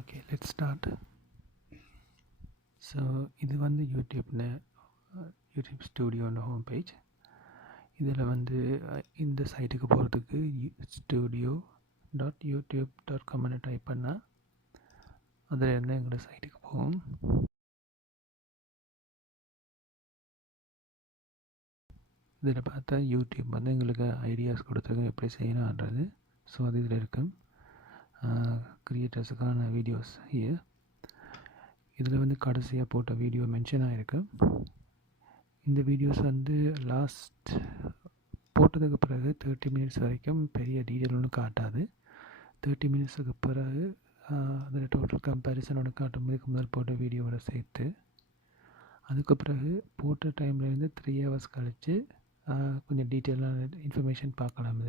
Okay, let's start. So இது வந்து YouTube ஸ்டூடியோட home page. இதில் வந்து இந்த சைட்டுக்கு போகிறதுக்கு studio.youtube.com டைப் பண்ணால் அதில் இருந்து எங்களோட சைட்டுக்கு போகும். இதில் பார்த்தா யூடியூப் வந்து எங்களுக்கு ஐடியாஸ் கொடுத்துருக்கு எப்படி செய்யணுன்றது. ஸோ அது இதில் இருக்கும். கிரியேட்டர்ஸுக்கான வீடியோஸ் இதில் வந்து கடைசியாக போட்ட வீடியோ மென்ஷன் ஆகிருக்கு. இந்த வீடியோஸ் வந்து லாஸ்ட் போட்டதுக்கு பிறகு 30 மினிட்ஸ் வரைக்கும் பெரிய டீட்டெயில் ஒன்றும் காட்டாது. 30 மினிட்ஸுக்கு பிறகு அதில் டோட்டல் கம்பேரிசன் ஒன்று காட்டும். இதுக்கு முதல் போட்ட வீடியோவோட சேர்த்து அதுக்கு பிறகு போட்ட டைம்லேருந்து 3 ஹவர்ஸ் கழித்து கொஞ்சம் டீட்டெயிலான இன்ஃபர்மேஷன் பார்க்கலாம்.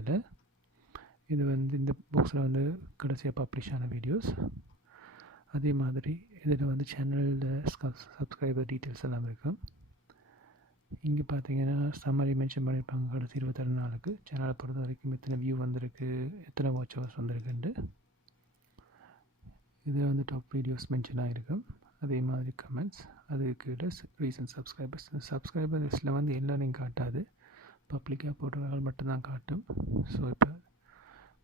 இது வந்து இந்த புக்ஸில் வந்து கடைசியாக பப்ளிஷ் ஆன வீடியோஸ். அதே மாதிரி இதில் வந்து சேனலில் சப்ஸ்கிரைபர் டீட்டெயில்ஸ் எல்லாம் இருக்கும். இங்கே பார்த்தீங்கன்னா சம்மரி மென்ஷன் பண்ணியிருப்பாங்க. கடைசி 26 நாளுக்கு சேனலை பொறுத்த வரைக்கும் எத்தனை வியூ வந்திருக்கு, எத்தனை வாட்ச் ஹவர்ஸ் வந்திருக்குன்ட்டு. இதில் வந்து டாப் வீடியோஸ் மென்ஷன் ஆகிருக்கும். அதே மாதிரி கமெண்ட்ஸ், அதுக்கு ரீசன்ட் சப்ஸ்கிரைபர் லிஸ்ட்டில் வந்து எல்லாரையும் காட்டாது, பப்ளிக்காக போடுறவர்கள் மட்டும்தான் காட்டும். ஸோ இப்போ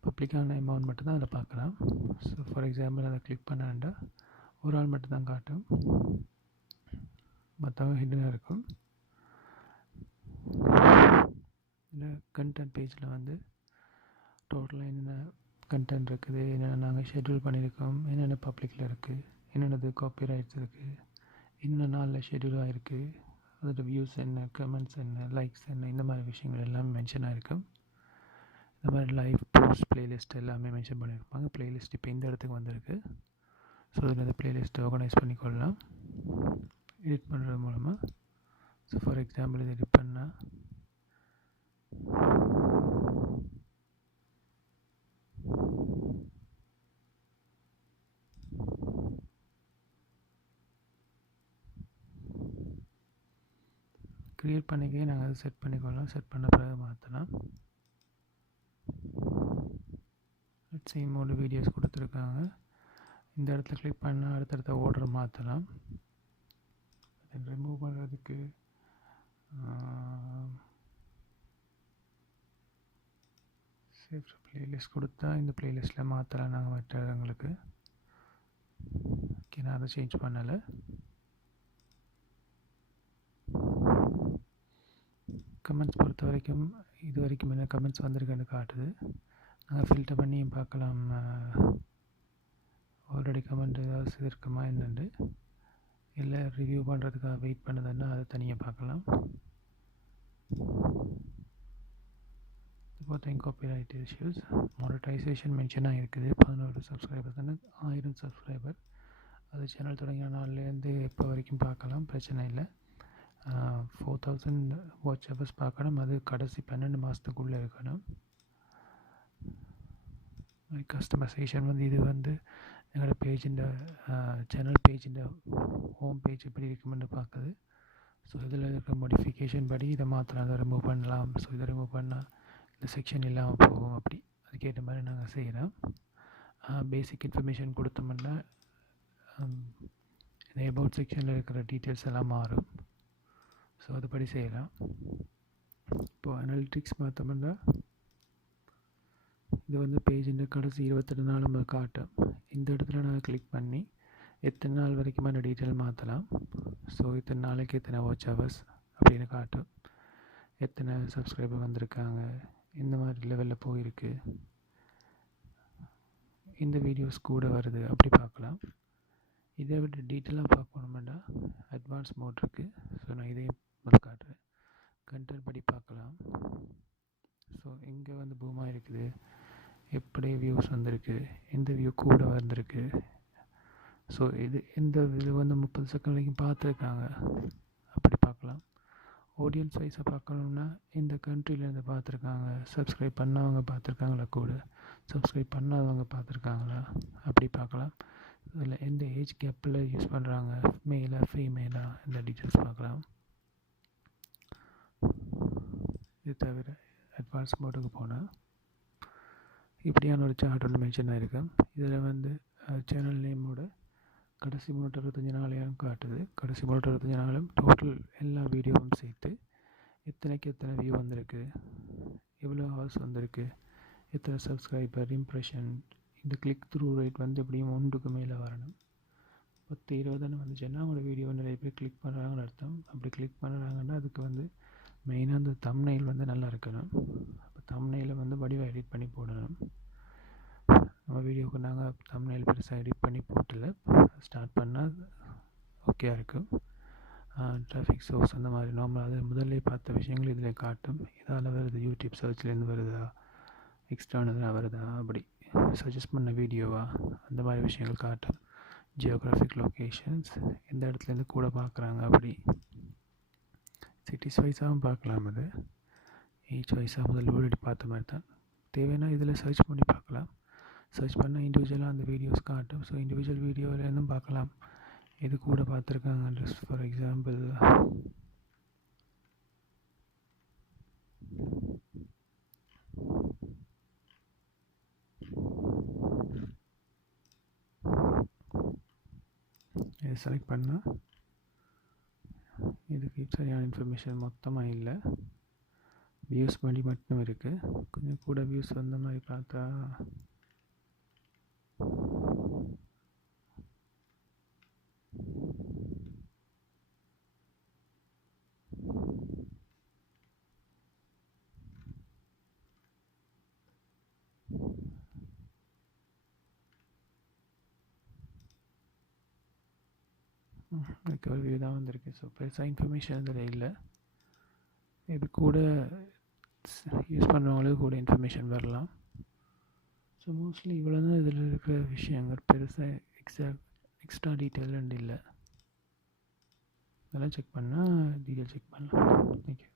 பப்ளிக்கான அமௌண்ட் மட்டும்தான் அதில் பார்க்கலாம். ஸோ ஃபார் எக்ஸாம்பிள் அதை கிளிக் பண்ணாண்டா ஒரு ஆள் மட்டும்தான் காட்டும், மற்றவங்க ஹிடனாக இருக்கும். இந்த கண்டென்ட் பேஜில் வந்து டோட்டலாக என்னென்ன கண்டென்ட் இருக்குது, என்னென்ன நாங்கள் ஷெட்யூல் பண்ணியிருக்கோம், என்னென்ன பப்ளிக்கில் இருக்குது, என்னென்னது காப்பிரைட்ஸ் இருக்குது, என்னென்ன நாளில் ஷெட்யூல் ஆகிருக்கு, அதோட வியூஸ் என்ன, கமெண்ட்ஸ் என்ன, லைக்ஸ் என்ன, இந்த மாதிரி விஷயங்கள் எல்லாமே மென்ஷன் ஆகிருக்கும். இந்த மாதிரி லைவ் போஸ்ட் ப்ளேலிஸ்ட் எல்லாமே மென்ஷன் பண்ணியிருப்பாங்க. ப்ளேலிஸ்ட் இப்போ இந்த இடத்துக்கு வந்திருக்கு. ஸோ இதில் இந்த ப்ளேலிஸ்ட்டை ஆர்கனைஸ் பண்ணிக்கொள்ளலாம் எடிட் பண்ணுறது மூலமாக. ஸோ ஃபார் எக்ஸாம்பிள் இது எடிட் பண்ணால் க்ரியேட் பண்ணிக்கே நாங்கள் அதை செட் பண்ணிக்கொள்ளலாம். செட் பண்ண பிறகு மாற்றலாம். சேம் மோடு வீடியோஸ் கொடுத்துருக்காங்க. இந்த இடத்துல கிளிக் பண்ணால் அடுத்தடுத்த ஆர்டர் மாற்றலாம். ரிமூவ் பண்ணுறதுக்கு சேஃப் ப்ளேலிஸ்ட் கொடுத்தா இந்த ப்ளேலிஸ்ட்டில் மாற்றலாம் நாங்கள் மற்ற இடங்களுக்கு. ஓகே, நான் அதை சேஞ்ச் பண்ணலை. கமெண்ட்ஸ் பொறுத்த வரைக்கும் இது வரைக்கும் என்ன கமெண்ட்ஸ் வந்திருக்குன்னு காட்டுது. நாங்கள் ஃபில்டர் பண்ணியும் பார்க்கலாம். ஆல்ரெடி கமெண்ட் ஏதாவது இருக்குமா என்னென்று, இல்லை ரிவ்யூ பண்ணுறதுக்காக வெயிட் பண்ணுதுன்னா அதை தனியாக பார்க்கலாம். பார்த்தீங்க காப்பிரைட் இஷ்யூஸ், மானிட்டைசேஷன் மென்ஷனாக இருக்குது. 11 சப்ஸ்கிரைபர் தானே, 1000 சப்ஸ்கிரைபர். அது சேனல் தொடங்கின நாள்லேருந்து இப்போ வரைக்கும் பார்க்கலாம், பிரச்சனை இல்லை. 4000 வாட்ச் ஹவர்ஸ் பார்க்கணும். அது கடைசி 12 மாதத்துக்குள்ளே இருக்கணும். கஸ்டமைசேஷன் வந்து இது வந்து எங்களோட பேஜிൻ്റെ சேனல் பேஜிൻ്റെ ஹோம் பேஜ் எப்படி இருக்குமென்னு பார்க்குது. ஸோ இதில் இருக்கிற மாடிஃபிகேஷன் படி இதை மாற்றலாம், அதை ரிமூவ் பண்ணலாம். ஸோ இதை ரிமூவ் பண்ணால் இந்த செக்ஷன் இல்லாமல் போகும். அப்படி அதுக்கேற்ற மாதிரி நாங்கள் செய்கிறோம். பேசிக் இன்ஃபர்மேஷன் கொடுத்தோம்னா இந்த அபவுட் செக்ஷனில் இருக்கிற டீட்டெயில்ஸ் எல்லாம் மாறும். ஸோ அதுபடி செய்யலாம். இப்போது அனாலிட்டிக்ஸ் பார்த்தோம்னா இது வந்து பேஜிൻ്റെ கடைசி 28 நாள் நம்ம காட்டும். இந்த இடத்துல நாங்கள் கிளிக் பண்ணி எத்தனை நாள் வரைக்குமான டீட்டெயில் மாற்றலாம். ஸோ இத்தனை நாளைக்கு எத்தனை வாட்ச் ஹவர்ஸ் அப்படின்னு காட்டும், எத்தனை சப்ஸ்கிரைபர் வந்திருக்காங்க, இந்த மாதிரி லெவலில் போயிருக்கு, இந்த வீடியோஸ் கூட வருது, அப்படி பார்க்கலாம். இதை விட டீட்டெயிலாக பார்க்கணுமெண்டா அட்வான்ஸ் மோட் இருக்குது. ஸோ நான் இதையும் காட்டுறேன். கண்டென்ட் படி பார்க்கலாம். ஸோ இங்கே வந்து பூமாக இருக்குது, எப்படி வியூஸ் வந்திருக்கு, எந்த வியூ கூட வந்திருக்கு. ஸோ இது வந்து 30 செகண்ட் வரைக்கும் பார்த்துருக்காங்க, அப்படி பார்க்கலாம். ஆடியன்ஸ் வைஸை பார்க்கணுன்னா இந்த கண்ட்ரிலேருந்து பார்த்துருக்காங்க, சப்ஸ்கிரைப் பண்ணவங்க பார்த்துருக்காங்களா, கூட சப்ஸ்கிரைப் பண்ணாதவங்க பார்த்துருக்காங்களா, அப்படி பார்க்கலாம். இதில் எந்த ஏஜ் கேப்பில் யூஸ் பண்ணுறாங்க, மேலாக ஃபீமேலாக, இந்த டீட்டெயில்ஸ் பார்க்கலாம். இது தவிர அட்வான்ஸ் மோடுக்கு போனால் இப்படியான ஒரு சார்ட் ஒன்று மென்ஷன் ஆகிருக்கு. இதில் வந்து சேனல் நேமோட கடைசி 365 நாளையும் காட்டுது. கடைசி 365 நாளும் டோட்டல் எல்லா வீடியோவும் சேர்த்து எத்தனை வியூ வந்திருக்கு, எவ்வளோ ஹவர்ஸ் வந்திருக்கு, எத்தனை சப்ஸ்கிரைபர், இம்ப்ரெஷன், இந்த கிளிக் த்ரூ ரேட் வந்து எப்படியும் 1க்கு மேலே வரணும். 10-20 வந்துச்சுன்னா அவங்களோட வீடியோ நிறைய பேர் கிளிக் பண்ணுறாங்கன்னு அர்த்தம். அப்படி கிளிக் பண்ணுறாங்கன்னா அதுக்கு வந்து மெயினாக அந்த தம்ப்நெயில் வந்து நல்லா இருக்கணும். அப்போ தம்ப்நெயிலை வந்து வடிவாக எடிட் பண்ணி போடணும். நம்ம வீடியோவுக்கு நாங்கள் தம்ப்நெயில் பெருசாக எடிட் பண்ணி போட்டல, ஸ்டார்ட் பண்ணால் ஓகேயா இருக்கும். டிராஃபிக் சோர்ஸ் அந்த மாதிரி நார்மலாக அது முதல்ல பார்த்த விஷயங்கள் இதில் காட்டும். இதால் வருது, யூடியூப் சர்ச்லேருந்து வருதா, எக்ஸ்டர்னலாக வருதா, அப்படி சஜஸ்ட் பண்ண வீடியோவா, அந்த மாதிரி விஷயங்கள் காட்டும். ஜியோகிராஃபிக் லொக்கேஷன்ஸ், எந்த இடத்துலேருந்து கூட பார்க்குறாங்க, அப்படி சிட்டிஸ் வைஸாகவும் பார்க்கலாம். அது ஈச் வைஸாக முதல் வீடியோ பார்த்த மாதிரி தான். தேவைன்னா இதில் சர்ச் பண்ணி பார்க்கலாம். சர்ச் பண்ணால் இண்டிவிஜுவலாக அந்த வீடியோஸ் காட்டும். ஸோ இண்டிவிஜுவல் வீடியோவிலேருந்தும் பார்க்கலாம் எது கூட பார்த்துருக்காங்க. ஃபார் எக்ஸாம்பிள் இதை செலக்ட் பண்ணால் இதுக்கு சரியான இன்ஃபர்மேஷன் மொத்தமாக இல்லை, வியூஸ் பண்ணி மட்டும் இருக்குது. கொஞ்சம் கூட வியூஸ் வந்த மாதிரி பார்த்தா எனக்கு ஒரு வியூ தான் வந்திருக்கு. ஸோ பெருசாக இன்ஃபர்மேஷன் இதில் இல்லை. இது கூட யூஸ் பண்ணுறவங்களுக்கு கூட இன்ஃபர்மேஷன் வரலாம். ஸோ மோஸ்ட்லி இவ்வளோ தான் இதில் இருக்கிற விஷயங்கள். பெருசாக எக்ஸ்ட்ரா டீட்டெயில் இல்லை. அதெல்லாம் செக் பண்ணால் டீட்டெயில் செக் பண்ணலாம். தேங்க்யூ.